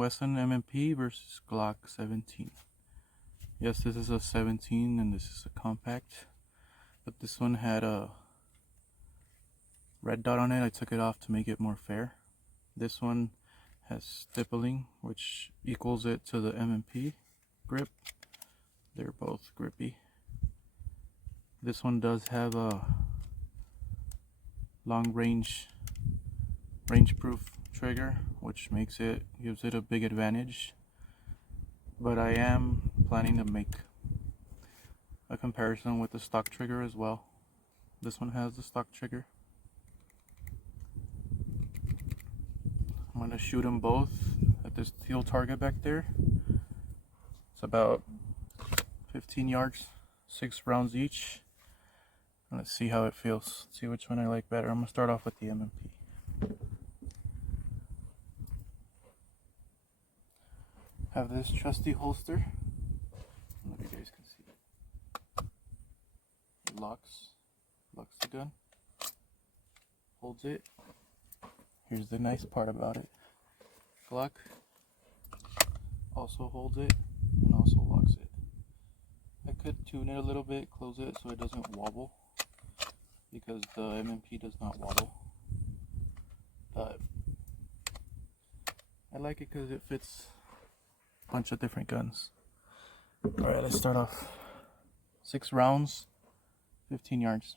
Smith&Wesson M&P versus Glock 17. Yes, this is a 17 and this is a compact, but this one had a red dot on it. I took it off to make it more fair. This one has stippling, which equals it to the M&P grip. They're both grippy. This one does have a long range proof trigger, which gives it a big advantage. But I am planning to make a comparison with the stock trigger as well. This one has the stock trigger. I'm gonna shoot them both at this teal target back there. It's about 15 yards, 6 rounds each. Let's see how it feels. See which one I like better. I'm gonna start off with the M&P. Have this trusty holster. I don't know if you guys can see it. It locks the gun, holds it. Here's the nice part about it. Glock also holds it and also locks it. I could tune it a little bit, close it so it doesn't wobble, because the M&P does not wobble. But I like it because it fits a bunch of different guns. Alright, let's start off. 6 rounds, 15 yards.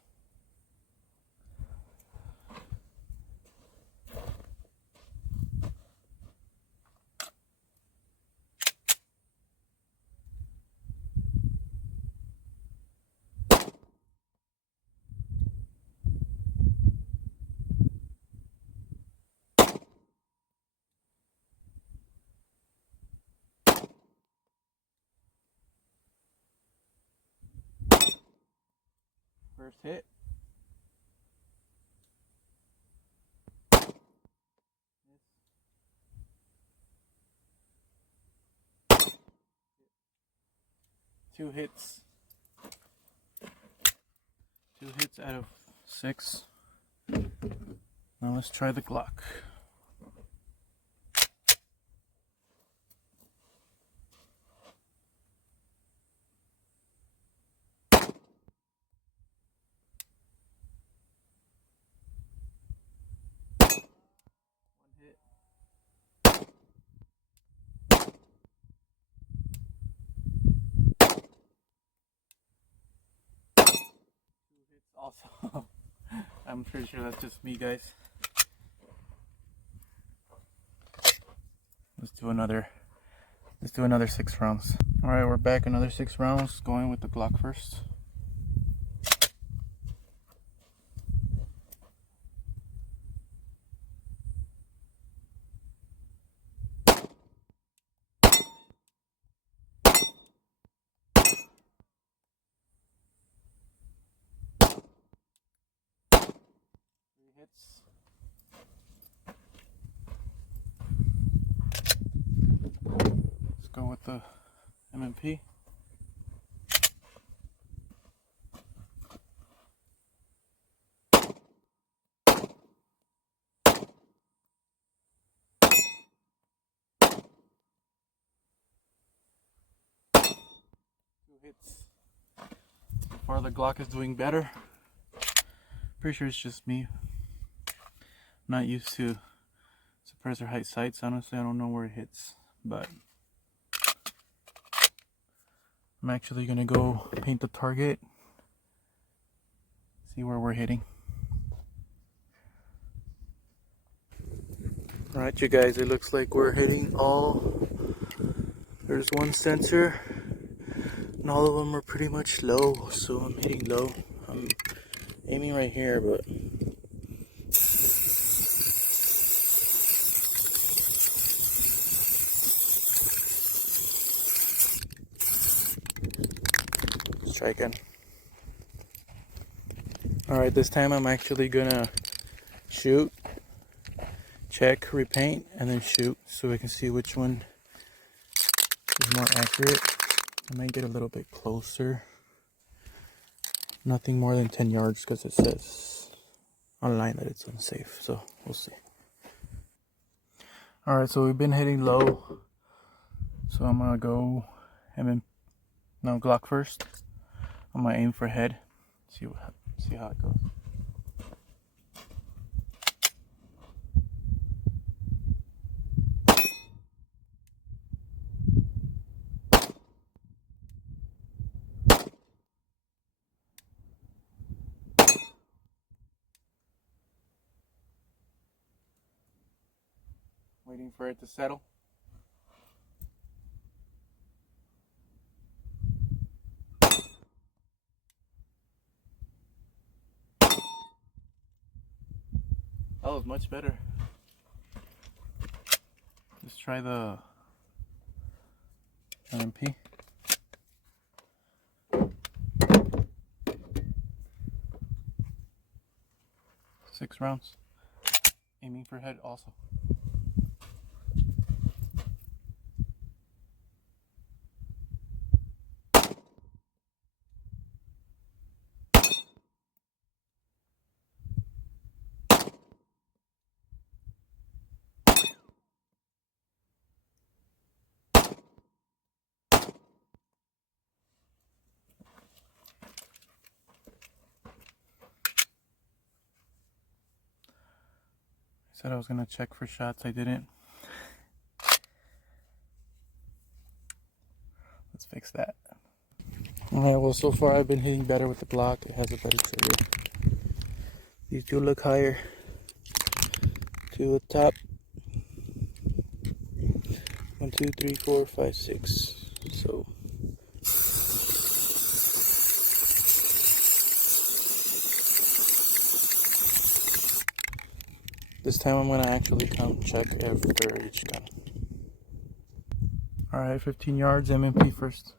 First hit. Two hits. 2 hits out of 6. Now let's try the Glock. Also, I'm pretty sure that's just me, guys. Let's do another 6 rounds. All right, we're back. Another 6 rounds. Going with the Glock first. Hits. Let's go with the M&P. Two hits. So far the Glock is doing better. Pretty sure it's just me. I'm not used to suppressor height sights. Honestly, I don't know where it hits, but I'm actually gonna go paint the target, see where we're hitting. Alright, you guys, it looks like we're hitting all. There's one sensor, and all of them are pretty much low, so I'm hitting low. I'm aiming right here, but let's try again. Alright, this time I'm actually gonna shoot, check, repaint, and then shoot so we can see which one is more accurate. I might get a little bit closer. Nothing more than 10 yards because it says online that it's unsafe, so we'll see. Alright, so we've been hitting low. So I'm gonna go Glock first. I'm gonna aim for head. See how it goes. Waiting for it to settle. That was much better. Let's try the MP. 6 rounds. Aiming for head also. Said I was gonna check for shots, I didn't. Let's fix that. Alright, well, so far I've been hitting better with the Glock. It has a better trigger. These do look higher to the top. 1, 2, 3, 4, 5, 6. So this time I'm gonna actually count check after each gun. Alright, 15 yards, MMP first.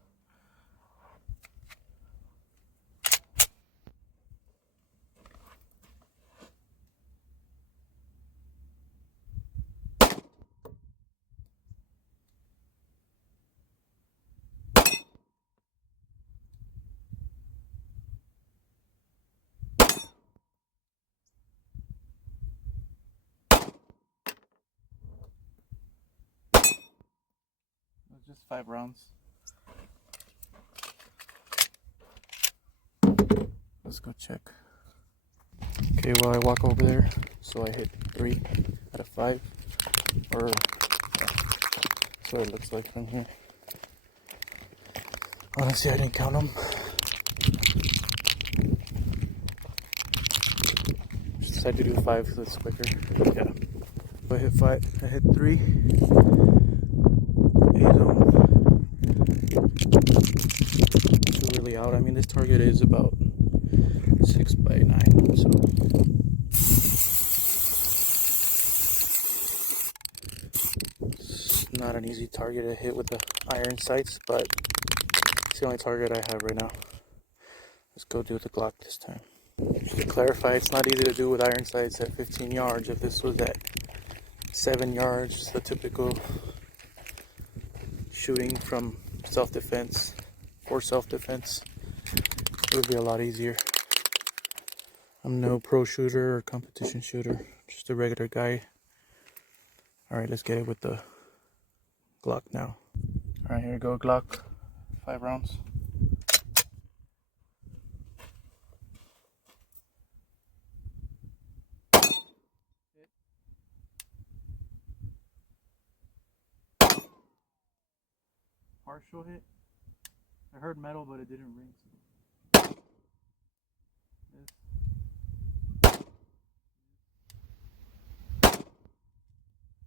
Just 5 rounds. Let's go check. Okay, well, I walk over there, so I hit 3 out of 5, or yeah, that's what it looks like from here. Honestly, I didn't count them. Just decided to do 5 so it's quicker. Yeah, so I hit 5. I hit 3. Really out. I mean, this target is about 6 by 9, so it's not an easy target to hit with the iron sights, but it's the only target I have right now. Let's go do the Glock this time. Just to clarify, it's not easy to do with iron sights at 15 yards. If this was at 7 yards, the typical shooting from self-defense, for self-defense, it would be a lot easier. I'm no pro shooter or competition shooter, just a regular guy. Alright, let's get it with the Glock now. Alright, here we go, Glock. 5 rounds. Partial hit. I heard metal, but it didn't ring.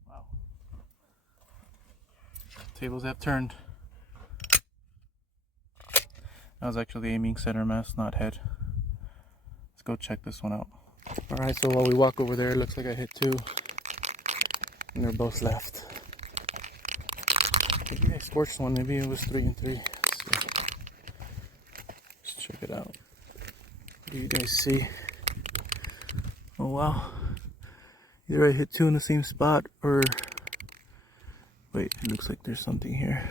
Wow. Tables have turned. I was actually aiming center mass, not head. Let's go check this one out. Alright, so while we walk over there, it looks like I hit 2. And they're both left. Maybe I scorched one, maybe it was 3 and 3. Let's check it out. What do you guys see? Oh wow. Either I hit 2 in the same spot, or wait, it looks like there's something here.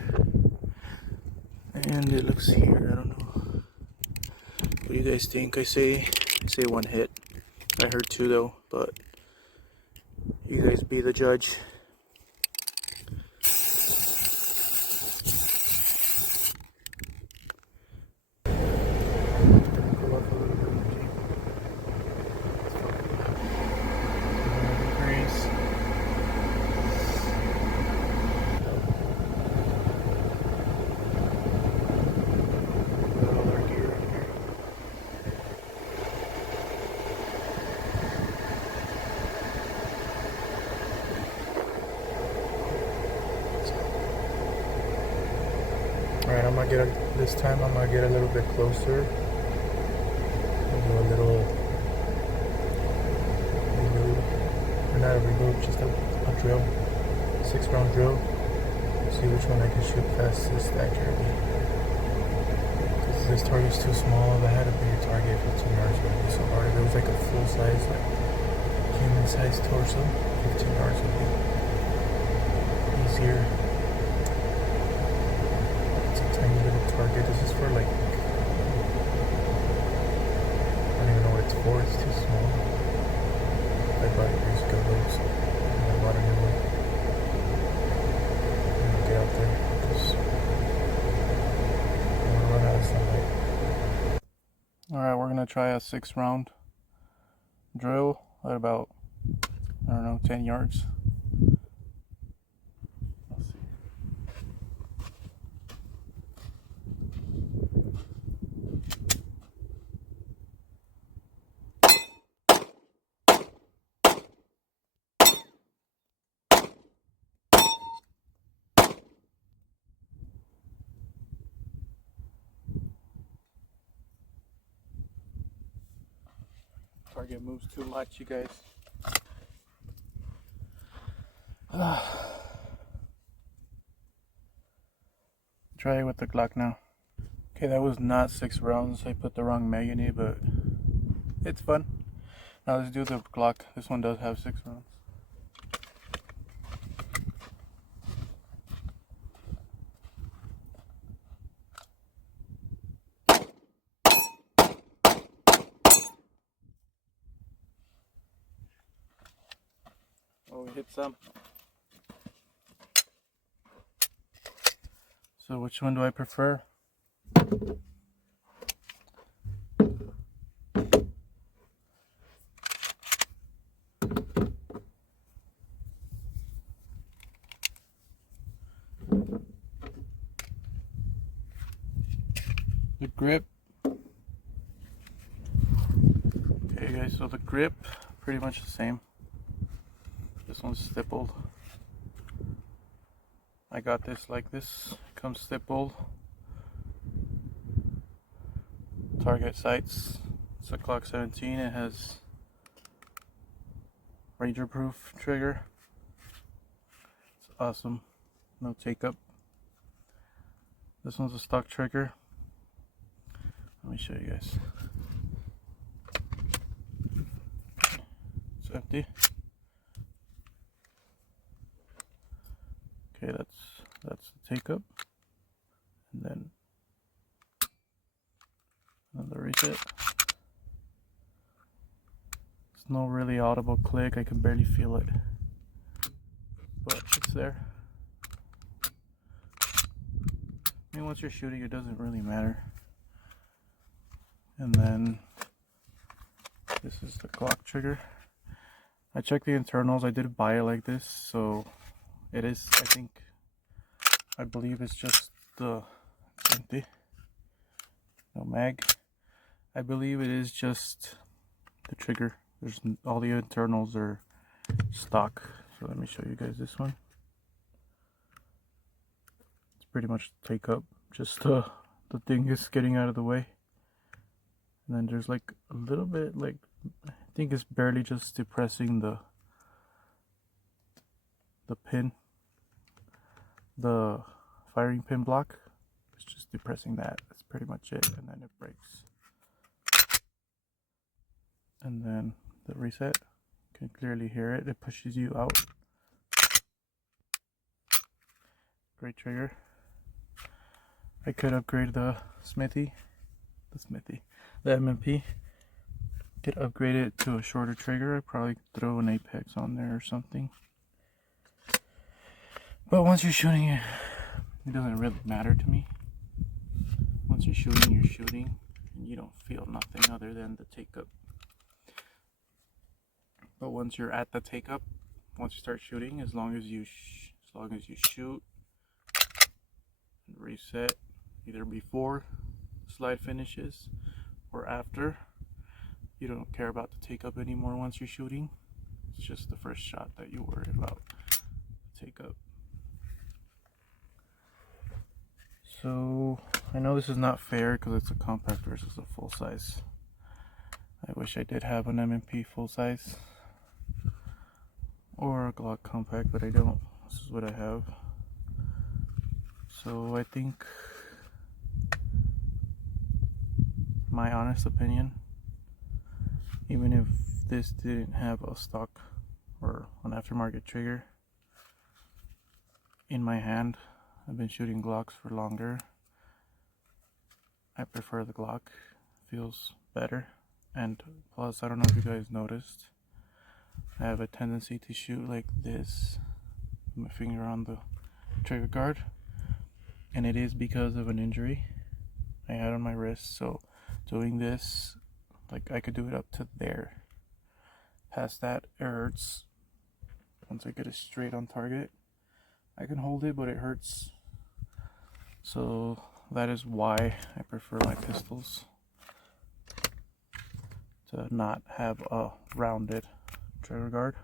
And it looks here, I don't know. What do you guys think? I say 1 hit. I heard 2 though, but you guys be the judge. This time I'm gonna get a little bit closer. I'll do a little reload, or not a reload, just a drill, 6-round drill. See which one I can shoot fastest accurately. Because this target's too small. If I had a bigger target, 15 yards would be so hard. If it was like a full size, like human sized torso, 15 yards would be easier. It's a tiny little target. This is for like, I don't even know what it's for. It's too small. I bought it years ago though, so I bought a new one. I'm gonna get out there because I'm gonna run out of sunlight. Alright, we're gonna try a 6-round drill at about, I don't know, 10 yards. Let's see. Target moves too much, you guys. Try it with the Glock now. Okay, that was not 6 rounds. I put the wrong mag in it, but it's fun. Now let's do the Glock. This one does have 6 rounds. Oh, we hit some. So which one do I prefer? The grip. Okay guys, so the grip, pretty much the same. This one's stippled. I got this like this, comes stippled. Target sights, it's a Glock 17, it has Ranger proof trigger. It's awesome, no take up. This one's a stock trigger. Let me show you guys. It's empty. Okay, that's the take up, and then another reset. It's no really audible click. I can barely feel it, but it's there. I mean, once you're shooting, it doesn't really matter. And then this is the Glock trigger. I checked the internals. I did buy it like this, so it is, I believe it's just the, it's empty, no mag. I believe it is just the trigger. There's all the internals are stock. So let me show you guys this one. It's pretty much take up, just the thing is getting out of the way. And then there's like a little bit, like, I think it's barely just depressing the pin, the firing pin block. It's just depressing that. That's pretty much it, and then it breaks. And then the reset, you can clearly hear it. It pushes you out. Great trigger. I could upgrade the MMP. Could upgrade it to a shorter trigger. I'd probably throw an Apex on there or something. But once you're shooting it, it doesn't really matter to me. Once you're shooting, and you don't feel nothing other than the take up. But once you're at the take up, once you start shooting, as long as you shoot and reset, either before the slide finishes or after, you don't care about the take up anymore. Once you're shooting, it's just the first shot that you worry about, the take up. So I know this is not fair because it's a compact versus a full size. I wish I did have an M&P full size or a Glock compact, but I don't. This is what I have. So I think, my honest opinion, even if this didn't have a stock or an aftermarket trigger in my hand, I've been shooting Glocks for longer. I prefer the Glock. Feels better. And plus, I don't know if you guys noticed, I have a tendency to shoot like this with my finger on the trigger guard, and it is because of an injury I had on my wrist. So doing this, like, I could do it up to there. Past that, it hurts. Once I get it straight on target, I can hold it, but it hurts. So that is why I prefer my pistols to not have a rounded trigger guard,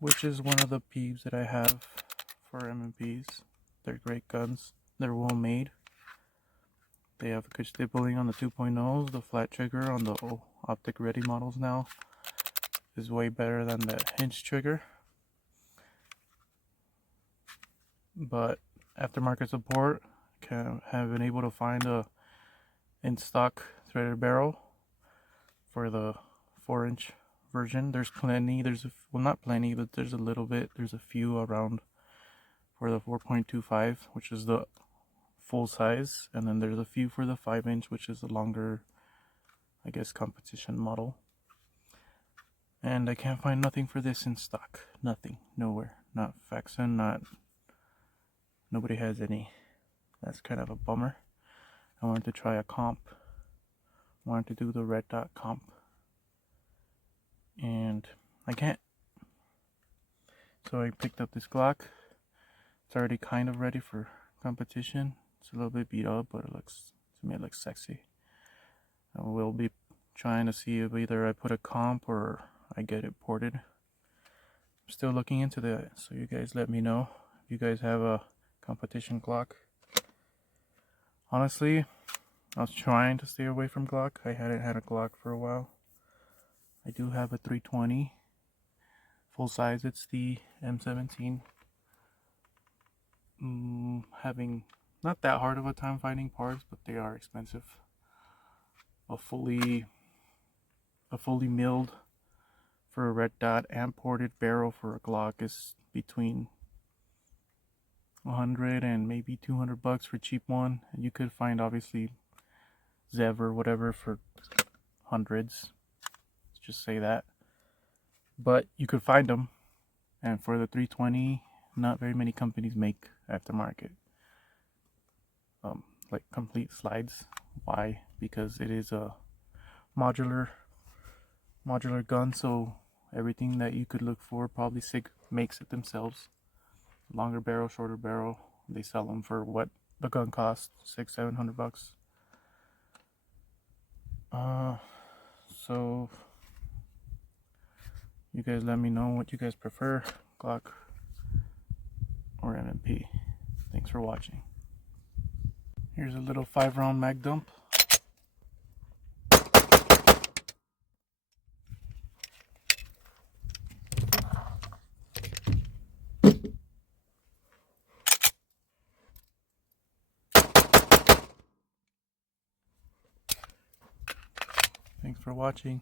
which is one of the peeves that I have for M&Ps. They're great guns. They're well made. They have good stippling on the 2.0s. The flat trigger on the optic ready models now is way better than the hinge trigger. But aftermarket support, have been able to find a in stock threaded barrel for the 4-inch version. There's plenty. Well, not plenty, but there's a little bit. There's a few around for the 4.25, which is the full size, and then there's a few for the 5-inch, which is a longer, I guess, competition model. And I can't find nothing for this in stock. Nothing. Nowhere. Not Faxon, nobody has any. That's kind of a bummer. I wanted to try a comp. Wanted to do the red dot comp, and I can't. So I picked up this Glock. It's already kind of ready for competition. It's a little bit beat up, but to me it looks sexy. I will be trying to see if either I put a comp or I get it ported. I'm still looking into that, so you guys let me know if you guys have a competition Glock. Honestly, I was trying to stay away from Glock. I hadn't had a Glock for a while. I do have a 320 full size. It's the M17. Having not that hard of a time finding parts, but they are expensive. A fully milled for a red dot and ported barrel for a Glock is between 100 and maybe 200 bucks for a cheap one. And you could find, obviously, Zev or whatever for hundreds. Let's just say that. But you could find them. And for the 320, not very many companies make aftermarket like complete slides. Why? Because it is a modular gun, so everything that you could look for, probably SIG makes it themselves. Longer barrel, shorter barrel. They sell them for what the gun costs, $600-700 bucks. So you guys let me know what you guys prefer, Glock or M&P. Thanks for watching. Here's a little 5-round mag dump. Thanks for watching.